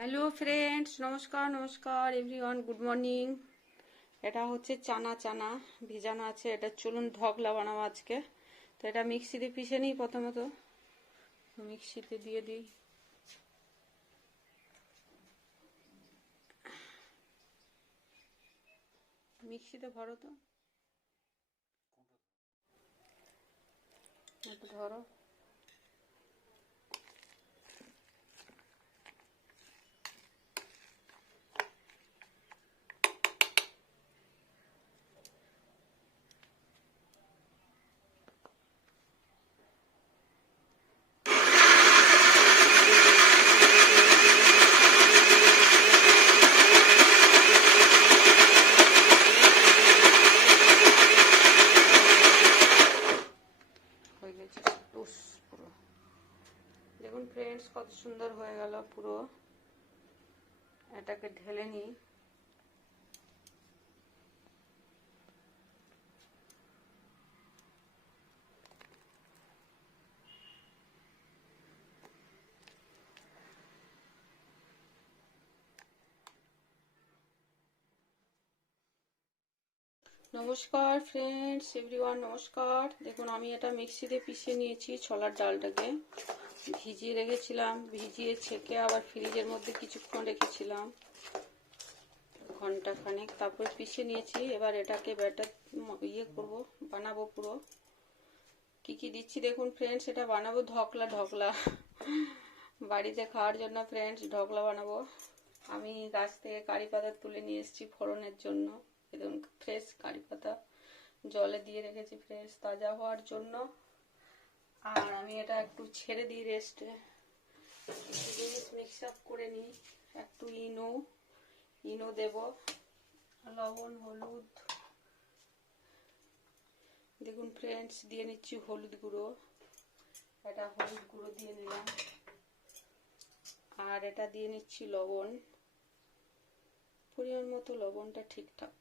Hello friends, নমস্কার নমস্কার everyone, good morning. এটা হচ্ছে চানা চানা ভিজানো আছে। এটা চলুন ধকলা বানাবো আজকে। তো এটা মিক্সিতে পিষে নিই। প্রথমত মিক্সিতে দিয়ে দিই। মিক্সিতে ভরো তো, একটু ধরো। দেখুন ফ্রেন্ডস, কত সুন্দর হয়ে গেল পুরো। এটাকে ঢেলে নিই। নমস্কার ফ্রেন্ডস, এভরিওয়ান নমস্কার। দেখুন আমি এটা মিক্সিতে পিষে নিয়েছি। ছোলার ডালটাকে ভিজিয়ে রেখেছিলাম, ভিজিয়ে ছেঁকে আবার ফ্রিজের মধ্যে কিছুক্ষণ রেখেছিলাম, ঘন্টা খানেক। তারপর পিষে নিয়েছি। এবার এটাকে ব্যাটার করব, বানাবো পুরো। কি কি দিচ্ছি দেখুন ফ্রেন্ডস। এটা বানাবো ধকলা ঢকলা বাড়িতে খাওয়ার জন্য ফ্রেন্ডস। ঢকলা বানাবো। আমি গাছ থেকে কারি পাতা তুলে নিয়ে এসেছি ফোড়নের জন্য। একদম ফ্রেশ কারি পাতা জলে দিয়ে রেখেছি ফ্রেশ, তাজা হওয়ার জন্য। আর আমি এটা একটু ছেড়ে দিই রেস্টে। জিনিস মিক্স আপ করে নিই। একটু ইনো দেব, লবণ, হলুদ। দেখুন ফ্রেন্ডস, দিয়ে নিচ্ছি হলুদ গুঁড়ো। এটা হলুদ গুঁড়ো দিয়ে নিলাম। আর এটা দিয়ে নিচ্ছি লবণ, পরিমাণ মতো লবণটা ঠিকঠাক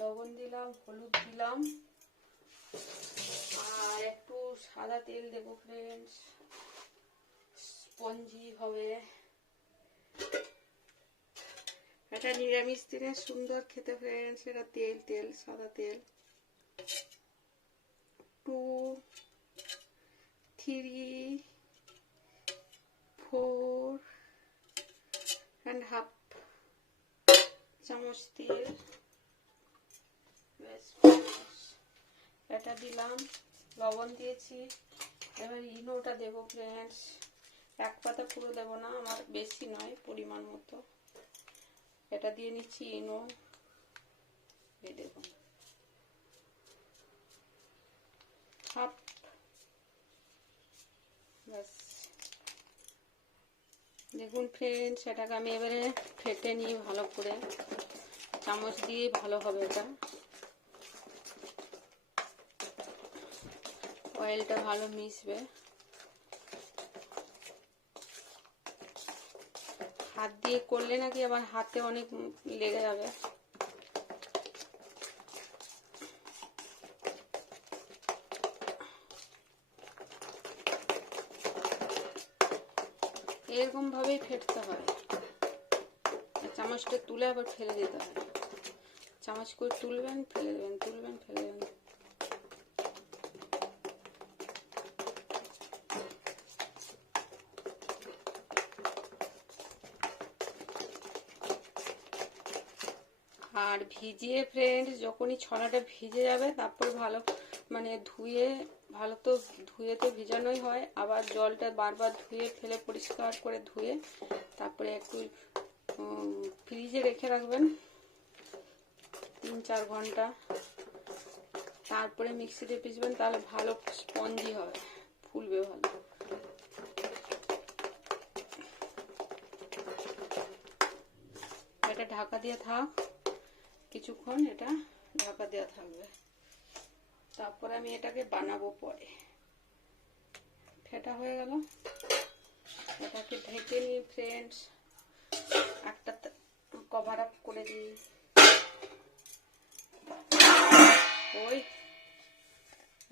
লবণ দিলাম, হলুদ দিলাম। আর একটু সাদা তেল দেবো ফ্রেন্ডস, স্পঞ্জি হবে। এটা নিরামিষ দিনে সুন্দর খেতে ফ্রেন্ডস। এটা তেল সাদা তেল। 2, 3, 4.5 চামচ তেল। এটা দিলাম, লবণ দিয়েছি। এবার ইনোটা দেবো ফ্রেন্ডস। এক পাতা পুরো দেবো না, আমার বেশি নয়, পরিমাণ মতো। এটা দিয়ে নিচ্ছি ইনো। এই দেখুন, হাফ। ব্যাস। দেখুন ফ্রেন্ডস, এটাকে আমি এবারে ফেটে নিই ভালো করে। চামচ দিয়ে ভালো হবে এটা। অয়েলটা ভালো মিশবে। হাত দিয়ে করলে নাকি আবার হাতে অনেক লেগে যাবে। এরকম ভাবেই ফেটতে হয়। চামচটা তুলে আবার ফেলে দিতে হয়। চামচ করে তুলবেন, ফেলে দেবেন, তুলবেন, ফেলে দেবেন। আর ভিজিয়ে ফ্রেন্ডস, যখনই ছড়াটা ভিজে যাবে তারপর ভালো ধুয়ে, ভালো তো ধুয়ে তো ভিজানোই হয়। আবার জলটা বারবার ধুয়ে ফেলে, পরিষ্কার করে ধুয়ে তারপরে একটু ফ্রিজে রেখে রাখবেন 3-4 ঘন্টা। তারপরে মিক্সিতে পিসবেন, তাহলে ভালো স্পঞ্জি হবে, ফুলবে ভালো। এটা ঢাকা দিয়ে থাক কিছুক্ষণ, এটা ঢাকা দেওয়া থাকবে। তারপরে আমি এটাকে বানাবো পরে। ফেটা হয়ে গেল, এটাকে ঢেকে নিই ফ্রেন্ডস। একটা কভার আপ করে দিই। ওই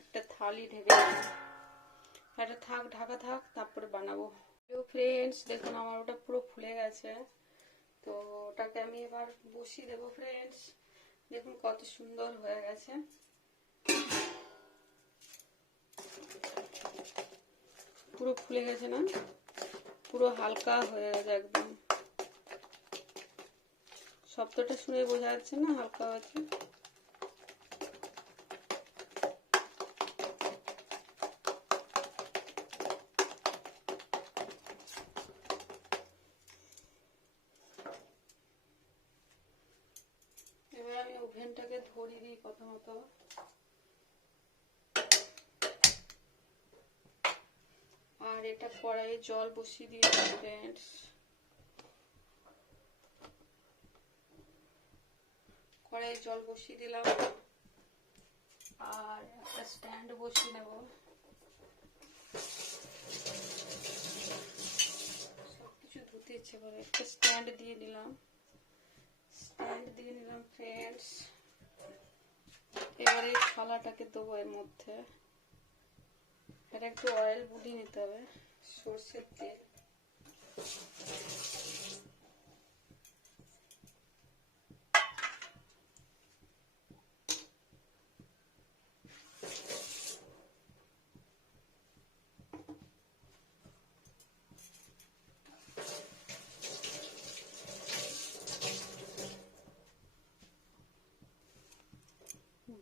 একটা থালি ঢেকে দিই। এটা থাক, ঢাকা থাক, তারপরে বানাবো। ফ্রেন্ডস দেখুন আমার ওটা পুরো ফুলে গেছে, তো ওটাকে আমি এবার বসিয়ে দেবো ফ্রেন্ডস। দেখুন কত সুন্দর হয়ে গেছে। পুরো ফুলে গেছে না, পুরো হালকা হয়ে গেছে একদম। শব্দটা শুনে বোঝা যাচ্ছে না হালকা হয়েছে। এবার আমি ওভেনটাকে ধরিয়ে দিই প্রথমত। আর এটা কড়াইয়ে জল বসিয়ে দিয়েছি ফ্রেন্ডস। কড়াইয়ে জল বসিয়ে দিলাম আর একটা স্ট্যান্ড বসিয়ে নেব। সবকিছু ধুতে ইচ্ছে করে, একটা স্ট্যান্ড দিয়ে নিলাম। ফ্রেন্ডস, এবারে এই থালাটাকে দেবো এর মধ্যে। এটা একটু অয়েল বুলিয়ে নিতে হবে, সরষের তেল।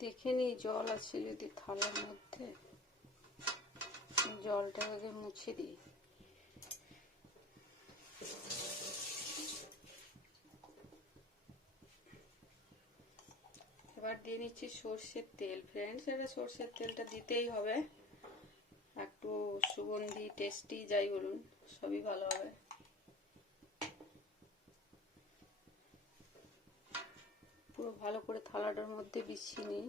দেখে নি জল আছে যদি থালার মধ্যে, জলটাকে মুছে দিই। এবার দিয়ে নিচ্ছি সর্ষের তেল ফ্রেন্ডস। এটা সর্ষের তেলটা দিতেই হবে, একটু সুগন্ধি টেস্টি যাই বলুন সবই ভালো হবে। পুরো ভালো করে থালাটার মধ্যে বিছিয়ে নিই।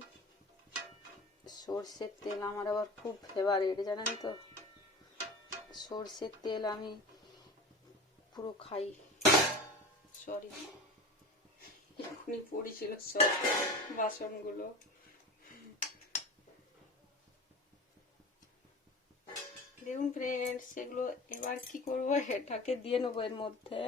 সর্ষের তেল আমার আবার খুব ফেভারিট জানেন তো, সর্ষের তেল আমি পুরো খাই। সরি, এখনই পড়েছিল সব বাসনগুলো। দেখুন ফ্রেন্ডস, এগুলো এবার কি করবো, এটাকে দিয়ে নেবো এর মধ্যে।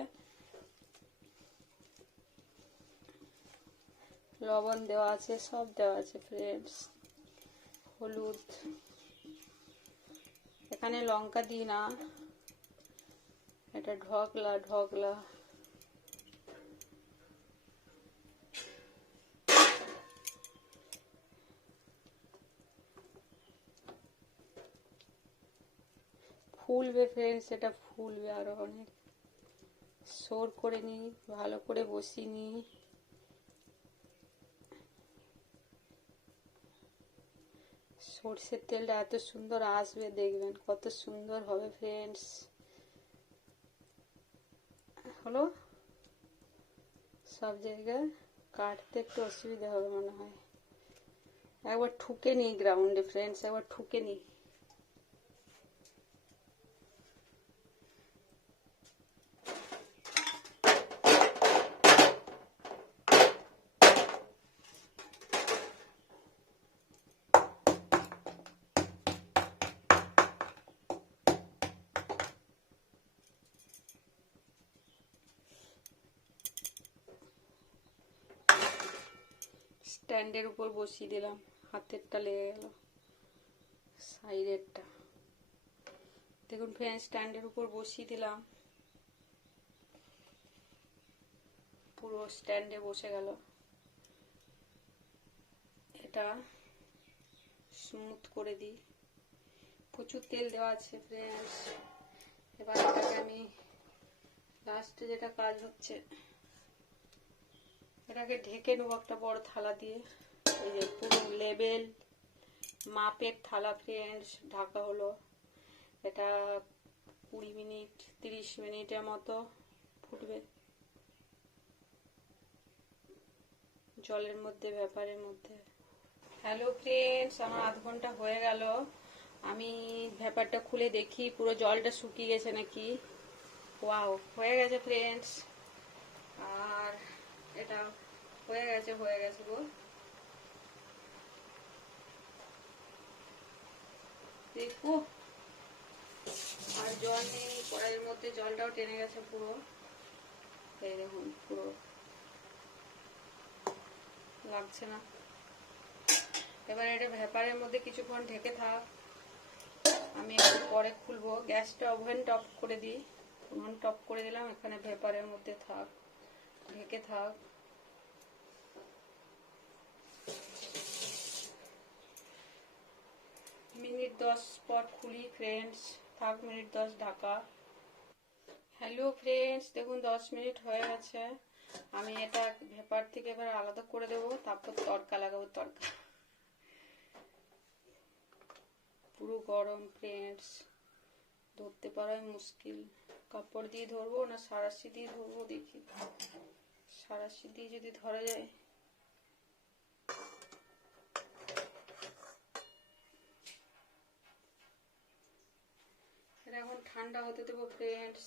লবণ দেওয়া আছে, সব দেওয়া আছে ফ্রেন্ডস। হলুদ, এখানে লঙ্কা দিই না, এটা ঢকলা। ফুলবে ফ্রেন্ডস, এটা ফুলবে আরো অনেক। সর করে নিই, ভালো করে বসিয়ে নিই। সর্ষের তেলটা এত সুন্দর আসবে, দেখবেন কত সুন্দর হবে ফ্রেন্ডস। হলো, সব জায়গায় কাটতে একটু অসুবিধা হবে মনে হয়। একবার ঠুকে নিই গ্রাউন্ডে ফ্রেন্ডস, একবার ঠুকে নিই। স্ট্যান্ডের উপর বসিয়ে দিলাম, হাতেরটা লেগে গেল সাইডেরটা। দেখুন ফ্রেন্ডস, স্ট্যান্ডের উপর বসিয়ে দিলাম, পুরো স্ট্যান্ডে বসে গেল। এটা স্মুথ করে দিই, প্রচুর তেল দেওয়া আছে ফ্রেন্ডস। এবার এটাকে আমি লাস্টে যেটা কাজ হচ্ছে, এটাকে ঢেকে নেবো একটা বড় থালা দিয়ে। এই যে পুরো লেবেল মাপের থালা ফ্রেন্ডস, ঢাকা হলো। এটা 20 মিনিট 30 মিনিটের মতো ফুটবে জলের মধ্যে, ব্যাপারের মধ্যে। হ্যালো ফ্রেন্ডস, আমার আধ ঘন্টা হয়ে গেল। আমি ব্যাপারটা খুলে দেখি পুরো জলটা শুকিয়ে গেছে নাকি। ওয়াও, হয়ে গেছে ফ্রেন্ডস। আর এটা হয়ে গেছে গো। দেখো, আর জল নেই কড়াইয়ের মধ্যে, জলটাও টেনে গেছে পুরো। এই দেখুন পুরো লাগছে না। এবার এটা ভেপারের মধ্যে কিছুক্ষণ ঢেকে থাক, আমি একটু পরে খুলবো। গ্যাসটা ওভেন টপ করে দিই, ওভেন টপ করে দিলাম, এখানে ভেপারের মধ্যে থাক, ঢেকে থাক। মিনিট 10 পর খুলি ফ্রেন্ডস, থাক মিনিট 10 ঢাকা। হ্যালো ফ্রেন্ডস, দেখুন 10 মিনিট হয়ে গেছে। আমি এটা ভেপার থেকে এবার আলাদা করে দেবো, তারপর তড়কা লাগাবো। তড়কা পুরো গরম ফ্রেন্ডস, ধরতে পারাই মুশকিল। কাপড় দিয়ে ধরবো না সাঁড়াশি দিয়ে ধরবো, দেখি। সাঁড়াশি দিয়ে যদি ধরা যায়। এটা এখন ঠান্ডা হতে দেবো ফ্রেন্ডস।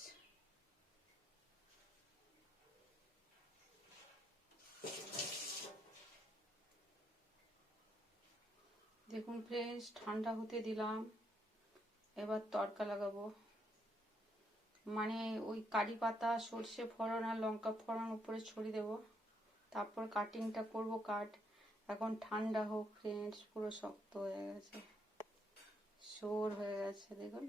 দেখুন ফ্রেন্ডস, ঠান্ডা হতে দিলাম। এবার তড়কা লাগাবো, মানে ওই কারি পাতা, সর্ষে ফোড়ন আর লঙ্কা ফোড়ন উপরে ছড়িয়ে দেবো, তারপর কাটিংটা করব। কাট এখন ঠান্ডা হোক ফ্রেন্ডস, পুরো শক্ত হয়ে গেছে, সর হয়ে গেছে দেখুন।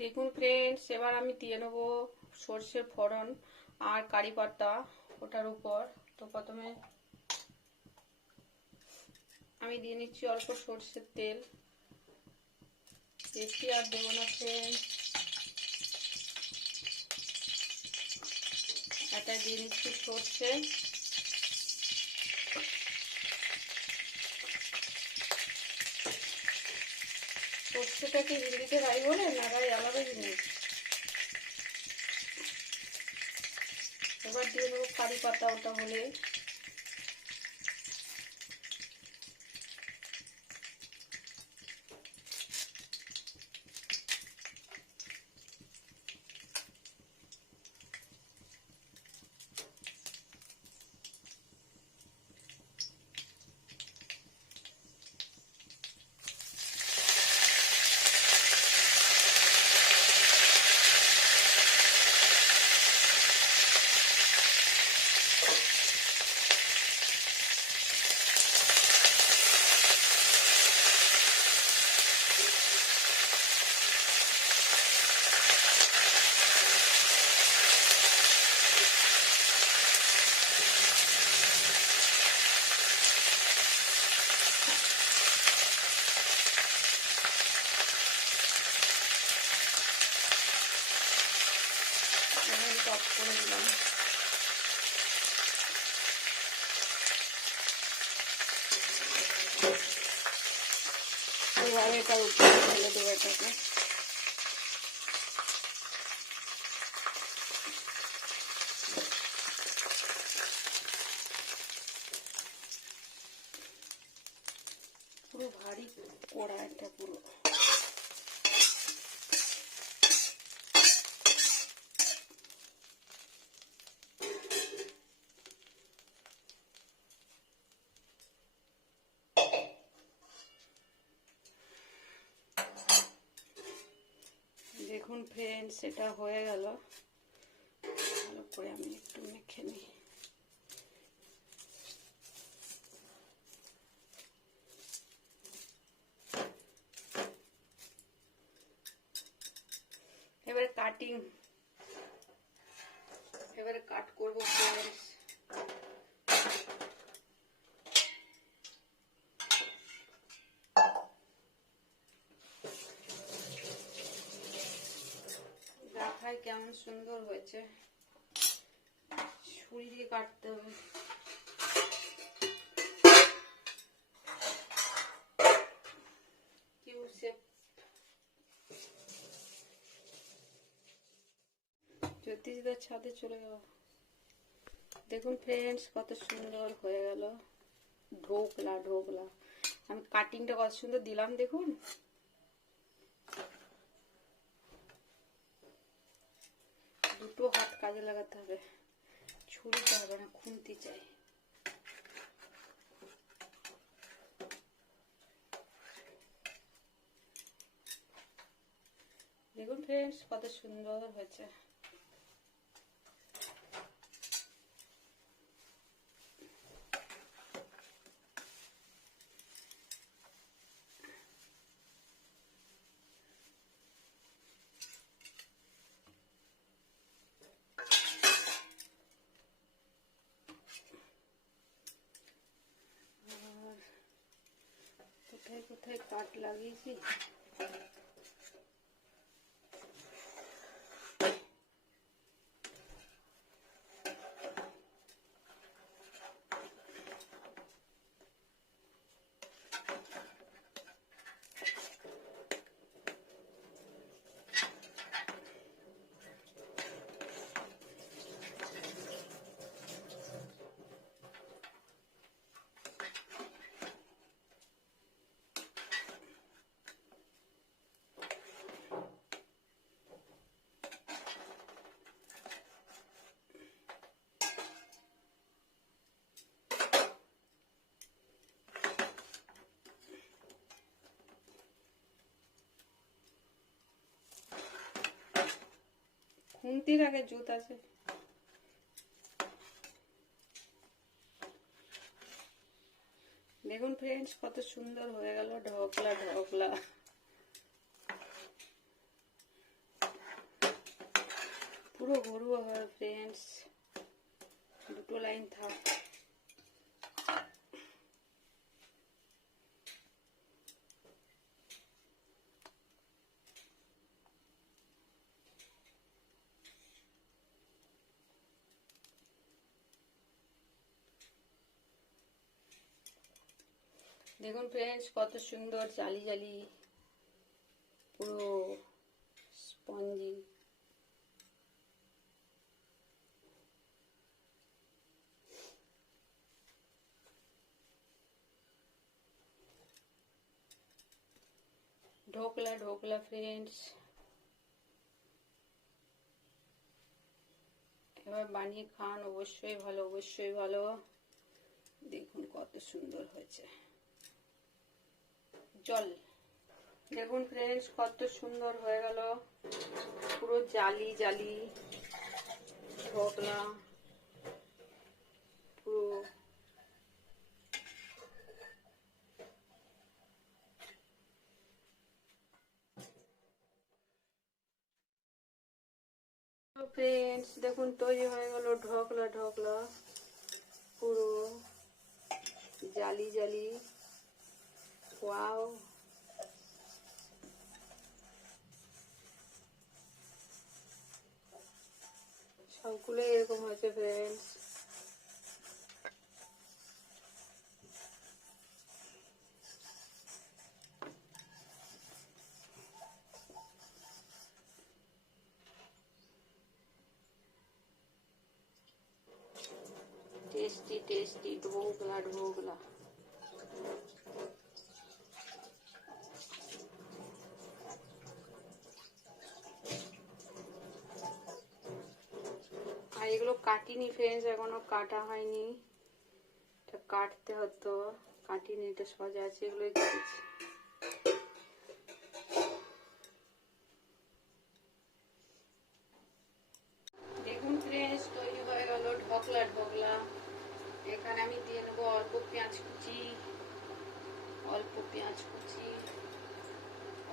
দেখুন ফ্রেন্ডস, এবার আমি দিয়ে নেবো সর্ষে ফোড়ন আর কারি পাতা ওটার উপর। তো প্রথমে আমি দিয়ে নিচ্ছি অল্প সর্ষের তেল, বেশি আর দেবো না ফ্রেন্ডস। এটা দিয়ে নিচ্ছি সর্ষে, সর্ষেটাকে হিন্দিতে রাই বলে না, রাই আলাদা জিনিস। এবার দিয়ে দেবো কারি পাতা, ওটা হলে টপ করে দিলাম। এবার এটার উপরে ঢেলে দেবো এটাকে। পুরো ভারী কড়া এটা পুরো। দেখুন ফ্রেন্ডস, এটা হয়ে গেল। ভালো করে আমি একটু মেখে নিই। এবারে কাটিং, এবারে কাট করবো ফ্রেন্ডস। দেখাই কেমন সুন্দর হয়েছে, ছুরি দিয়ে কাটতে হবে। কিউ শেপ, জ্যোতিষদার ছাদে চলে গেল। দেখুন ফ্রেন্ডস, কত সুন্দর হয়ে গেল ঢোকলা। ঢোকলা আমি কাটিংটা কত সুন্দর দিলাম দেখুন। দুটো হাত কাজে লাগাতে হবে, ছুরিটা হবে না, খুন্তি চাই। দেখুন ফ্রেন্ডস কত সুন্দর হয়েছে। কোথায় কোথায় কাট লাগিয়েছি, খুন্তির আগে জুত আছে। দেখুন ফ্রেন্ডস কত সুন্দর হয়ে গেল ঢোকলা ঢোকলা। পুরো ঘুরবো হয় ফ্রেন্ডস, দুটো লাইন থাক। দেখুন ফ্রেন্ডস কত সুন্দর জালি জালি, পুরো স্পঞ্জি। ঢোকলা ঢোকলা ফ্রেন্ডস, এবার বানিয়ে খান, অবশ্যই ভালো, অবশ্যই ভালো। দেখুন কত সুন্দর হয়েছে। জল দেখুন ফ্রেন্ডস কত সুন্দর হয়ে গেল, পুরো জালি জালি ঢোকলা, পুরো ফ্রেন্ডস দেখুন তৈরি হয়ে গেল ঢোকলা ঢোকলা, পুরো জালি জালি। ওয়াও, সবগুলো এরকম হয়েছে friends. Tasty tasty dhokla dhokla. আর এগুলো কাটিনি ফ্রেন্ডস, এখনো কাটা হয়নি, এটা কাটতে হতো, কাটিনি, এটা সজা আছে, এগুলোই কেটেছি। দেখুন ফ্রেন্ডস তৈরি হয়ে গেল ঢোকলা ঢোকলা। এখানে আমি দিয়ে নেবো অল্প পেঁয়াজ কুচি, অল্প পেঁয়াজ কুচি,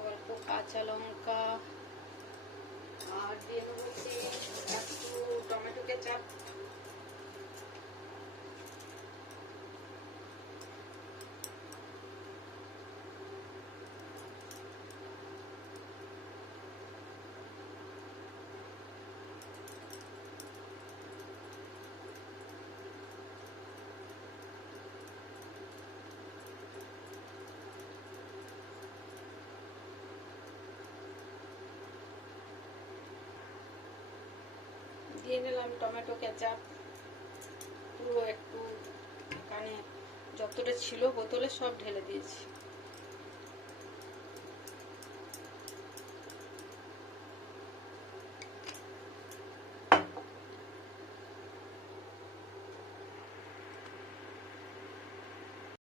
অল্প কাঁচা লঙ্কা, আর দিয়ে নেবো একটু টমেটো কেচাপ। দিয়ে নিলাম টমেটো কেচাপ, পুরো একটু, এখানে যতটা ছিল বোতলে সব ঢেলে দিয়েছি।